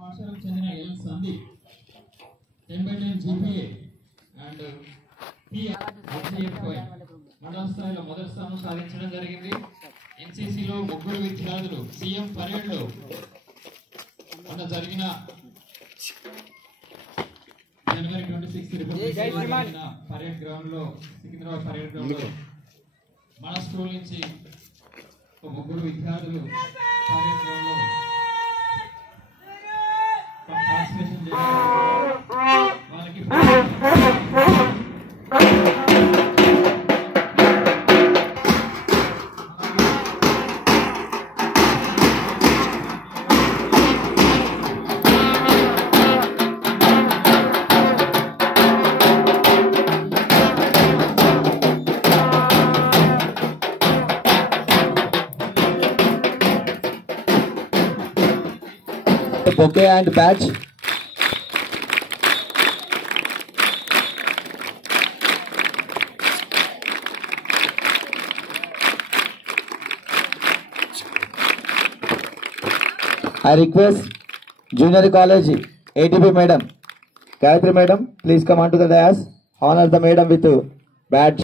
పాఠశాలకు చెందిన L Sandeep 10/10 GPA and మండల స్థాయిలో మొదటి స్థానం సాధించడం జరిగింది. ఎన్సీసీలో ముగ్గురు విద్యార్థులు సీఎం పరేడ్లో మొన్న జరిగిన జనవరి 26 పరేడ్ గ్రౌండ్ లో సికింద్రాబాద్ పరేడ్ గ్రౌండ్ లో మన స్కూల్ నుంచి ముగ్గురు విద్యార్థులు పరేడ్ గ్రౌండ్ లో పార్టిసిపేషన్ చేశారు. వాళ్ళకి bouquet and badge. I request Junior College ATP Madam, Gayatri Madam, please come on to the dais. Honor the Madam with badge.